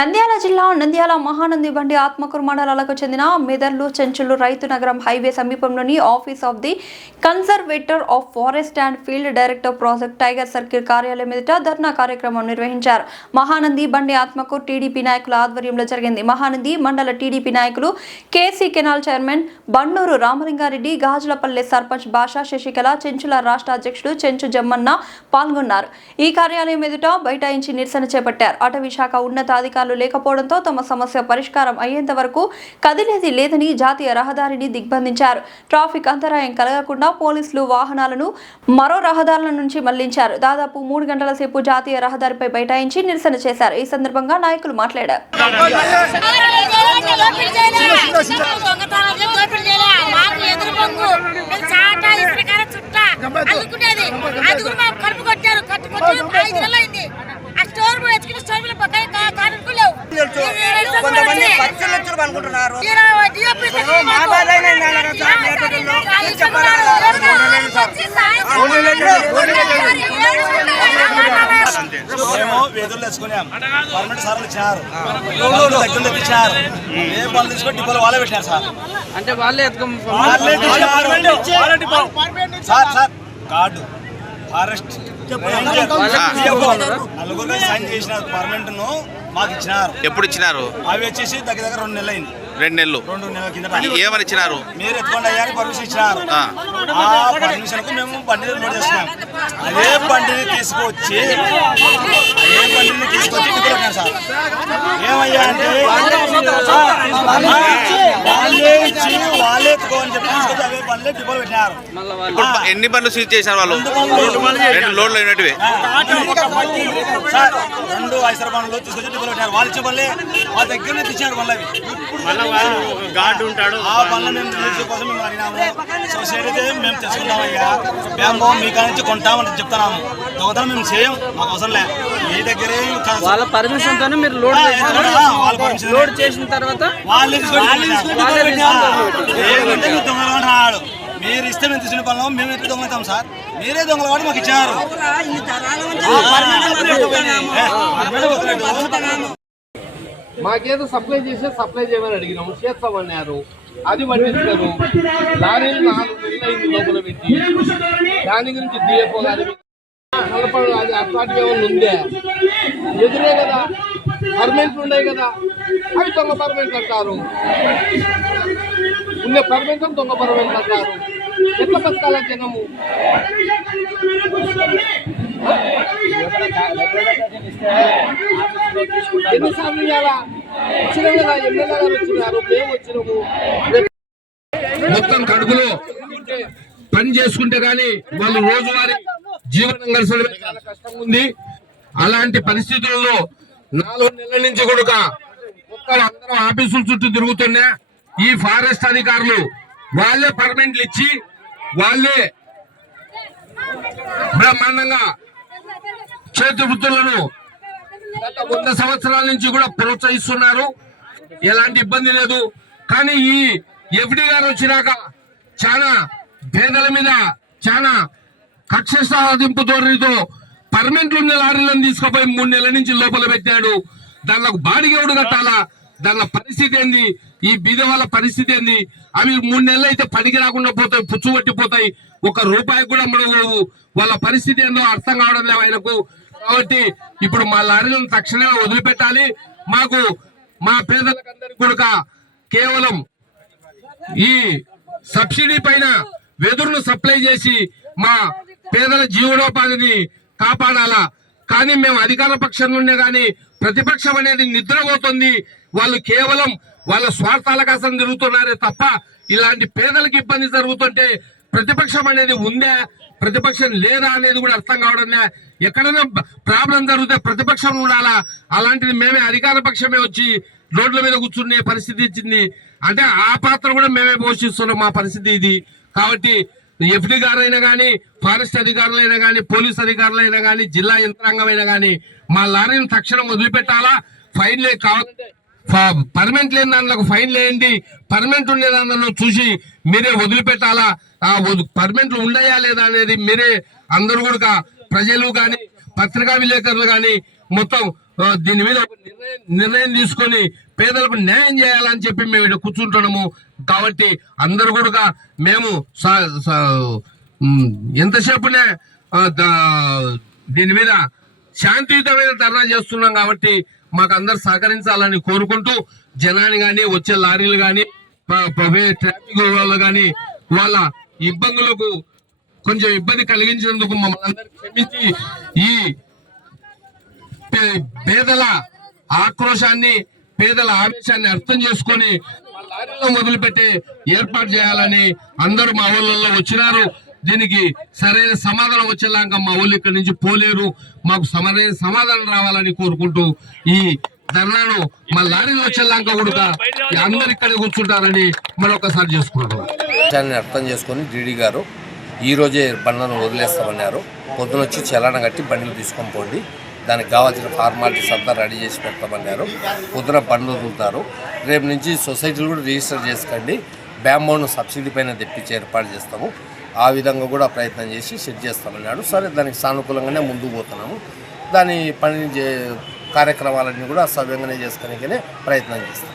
నంద్యాల జిల్లా నంద్యాల మహానంది బండి ఆత్మకూరు మండలాలకు చెందిన మెదర్లు చెంచులు రైతు నగరం హైవే సమీపంలోని office of the conservator of forest and field director project tiger circle కార్యాలయం ఎదుట ధర్నా కార్యక్రమం నిర్వహించారు. మహానంది బండి ఆత్మకూరు టీడీపీ నాయకుల ఆధ్వర్యంలో జరిగింది. మహానంది మండల టీడీపీ నాయకులు KC canal chairman Banduru Ramalingareddy, Gajulapalle sarpanch Bhasha Sasikala, చెంచుల రాష్ట్ర అధ్యక్షుడు చెంచు జమ్మన్న పాల్గొన్నారు. ఈ కార్యాలయం ఎదుట బైఠాయించి నిరసన చేపట్టారు. అటవీ శాఖ ఉన్నతాధికారులు లేకపోవడంతో తమ సమస్య పరిష్కారం అయ్యేంత వరకు కదిలేది లేదని జాతీయ రహదారిని దిగ్బంధించారు. ట్రాఫిక్ అంతరాయం కలగకుండా పోలీసులు వాహనాలను మరో రహదారుల నుంచి మళ్లించారు. దాదాపు 3 గంటల సేపు జాతీయ రహదారిపై బైఠాయించి నిరసన చేశారు. ఈ సందర్భంగా నాయకులు మాట్లాడారు. వేదులు తెచ్చుకున్నాం, గవర్నమెంట్ సార్లు ఇచ్చినారు, దగ్గర తెప్పించారు, ఏ పనులు తీసుకొని డిపోలు వాళ్ళే పెట్టారు సార్. అంటే వాళ్ళే సార్ కార్డు ఫారెస్ట్ నలుగురు సైన్ చేసినారు. పర్మనెంట్ ను మాకు ఇచ్చినారు. ఎప్పుడు ఇచ్చినారు? అవి వచ్చేసి దగ్గర 2 నెలలు అయింది. 2 నెలలు. 2 నెలల కింద ఏమని ఇచ్చినారు? మీరు ఎత్తుకోండి అయ్యాని పర్మిషన్ ఇచ్చినారు. ఆ పర్మిషన్ కు మేము బండిని లోడ్ చేస్తున్నాం. అదే బండిని తీసుకొచ్చి దిగుతున్నాం సార్. ఏమయ్యా అంటే వాళ్ళే ఇచ్చి వాళ్ళే ఎత్తుకోని చెప్పి తీసుకొచ్చి అవే బండ్లే డిపోలు పెట్టినారు. ఇప్పుడు ఎన్ని బండ్లు సీజ్ చేశారు వాళ్ళు? 2 లోడ్లు అయినట్టువే సార్. 2 ఐసర్ బండ్లు తీసుకొచ్చి డిపోలు పెట్టారు. వాళ్ళు ఇచ్చే బండ్లే మా దగ్గరనే తెచ్చారు. గార్డు ఉంటాడు. ఆ పనులు మేము తెలిసే కోసం మేము అడిగినాము. సొసైటీ మేము తెచ్చుకున్నామయ్యా, మేము మీ కాడ నుంచి కొంటామని చెప్తున్నాము. దొంగతనం మేము చేయం, మాకు అవసరం లేదు. మీ దగ్గరే వాళ్ళ పర్మిషన్ తోనే మీరు లోడ్ చేసిన తర్వాత దొంగలు మీరు ఇస్తే మేము తీసుకునే పనులు మేము ఎట్లా దొంగతాం సార్? మీరే దొంగల వాడు మాకు ఇచ్చారు. మాకేదో సప్లై చేయమని అడిగినాము, చేస్తామన్నారు. అది పట్టించారు. లారీలు 4 నెలలు అయింది లోపల పెట్టి. దాని గురించి డిఎఫ్ఓ గారి నలపడం అది అట్లాంటివి ఏమైనా ఉందే? ఎదురే కదా, పర్మనెంట్లు ఉన్నాయి కదా, అవి దొంగ పర్మనెంట్ అంటారు. ఉన్న పర్మనెంట్ దొంగ పర్మనెంట్ అంటారు. ఎట్లా బతకాల జనము? ఎన్నిసార్లు ఇవ్వాలా? వచ్చిన కదా, ఎమ్మెల్యే గారు వచ్చినారు, మేము వచ్చినాము. మొత్తం కడుపులో పని చేసుకుంటే గానీ వాళ్ళు రోజువారీ జీవనం గడపడం చాలా కష్టంగా ఉంది. అలాంటి పరిస్థితుల్లో 4 నెలల నుంచి కూడా అందరం ఆఫీసుల చుట్టూ తిరుగుతున్నా ఈ ఫారెస్ట్ అధికారులు వాళ్ళే పర్మనెంట్లు ఇచ్చి వాళ్ళే బ్రహ్మాండంగా చేతి వృత్తులను గత 100 సంవత్సరాల నుంచి కూడా ప్రోత్సహిస్తున్నారు. ఎలాంటి ఇబ్బంది లేదు. కానీ ఈ ఎఫ్డి గారు వచ్చినాక చాలా పేదల మీద చాలా కక్ష సాధింపు ధోరణితో పర్మనెంట్లు ఉన్న లారీలను తీసుకుపోయి 3 నెలల నుంచి లోపల పెట్టాడు. దానిలో బాడిగ ఎవడు కట్టాలా? దానిలో పరిస్థితి ఏంది? ఈ బీద వాళ్ళ పరిస్థితి ఏంది? అవి 3 నెలలు అయితే పనికి రాకుండా పోతాయి, పుచ్చు పట్టిపోతాయి. 1 రూపాయి కూడా ముడవు. వాళ్ళ పరిస్థితి ఏందో అర్థం కావడం లేదు ఆయనకు. కాబట్టి ఇప్పుడు మా లారీలను తక్షణమే వదిలిపెట్టాలి. మాకు మా పేదలకందరికీ కూడా కేవలం ఈ సబ్సిడీ పైన వెదురును సప్లై చేసి మా పేదల జీవనోపాధిని కాపాడాలా. కానీ మేము అధికార పక్షంలోనే కానీ ప్రతిపక్షం అనేది నిద్రపోతుంది. వాళ్ళు కేవలం వాళ్ళ స్వార్థాల కోసం తిరుగుతున్నారే తప్ప ఇలాంటి పేదలకు ఇబ్బంది జరుగుతుంటే ప్రతిపక్షం అనేది ఉందా, ప్రతిపక్షం లేదా అనేది కూడా అర్థం కావడం. ఎక్కడైనా ప్రాబ్లం జరిగితే ప్రతిపక్షం ఉండాలా. అలాంటిది మేమే అధికార పక్షమే వచ్చి రోడ్ల మీద కూర్చునే పరిస్థితి ఇచ్చింది. అంటే ఆ పాత్ర కూడా మేమే పోషిస్తున్నాం. మా పరిస్థితి ఇది. కాబట్టి ఎఫ్డి గారైనా కానీ, ఫారెస్ట్ అధికారులైనా కానీ, పోలీస్ అధికారులైనా కానీ, జిల్లా యంత్రాంగం అయినా కానీ మా లారీని తక్షణం వదిలిపెట్టాలా. ఫైన్ కావాలంటే పర్మనెంట్ లేని దాంట్లో ఫైన్ లేండి, పర్మనెంట్ ఉండే దాంట్లో చూసి మీరే వదిలిపెట్టాలా. ఆ పర్మనెంట్లు ఉన్నాయా లేదా అనేది మీరే అందరూ కూడా ప్రజలు కానీ పత్రికా విలేకరులు కానీ మొత్తం దీని మీద ఒక నిర్ణయం తీసుకొని పేదలకు న్యాయం చేయాలని చెప్పి మేము ఇక్కడ కూర్చుంటున్నాము. కాబట్టి అందరు కూడా మేము ఎంతసేపునే దీని మీద శాంతియుతమైన ధర్నా చేస్తున్నాం. కాబట్టి మాకు అందరు సహకరించాలని కోరుకుంటూ జనాన్ని కానీ వచ్చే లారీలు కానీ ట్రాఫిక్ వాళ్ళు కానీ వాళ్ళ ఇబ్బందులకు కొంచెం ఇబ్బంది కలిగించినందుకు మమ్మల్ని అందరికీ క్షమించి ఈ పేదల ఆక్రోశాన్ని పేదల ఆవేశాన్ని అర్థం చేసుకొని లారీలో మొదలుపెట్టి ఏర్పాటు చేయాలని అందరూ మా ఊళ్ళల్లో వచ్చినారు. దీనికి సరైన సమాధానం వచ్చేలాగా మా ఊళ్ళు ఇక్కడి నుంచి పోలేరు. మాకు సరైన సమాధానం రావాలని కోరుకుంటూ ఈ ధర్నాను మా లారీలో వచ్చేలాగా కూడా అందరు ఇక్కడ కూర్చుంటారని మరొకసారి చేసుకుంటాం. దాన్ని అర్థం చేసుకొని డీడీ గారు ఈ రోజే బండ్లను వదిలేస్తామన్నారు. పొద్దునొచ్చి చలాన కట్టి బండ్లు తీసుకొని పోండి, దానికి కావాల్సిన ఫార్మాలిటీస్ అంతా రెడీ చేసి పెడతామన్నారు. పొద్దున బండ్లు వదులుతారు. రేపు నుంచి సొసైటీలు కూడా రిజిస్టర్ చేసుకోండి, బ్యాంబోను సబ్సిడీ పైన తెప్పించి ఏర్పాటు చేస్తాము. ఆ విధంగా కూడా ప్రయత్నం చేసి సెట్ చేస్తామన్నాడు. సరే, దానికి సానుకూలంగానే ముందుకు పోతున్నాము. దాని పని కార్యక్రమాలన్నీ కూడా సవ్యంగానే చేసుకునే ప్రయత్నం చేస్తాం.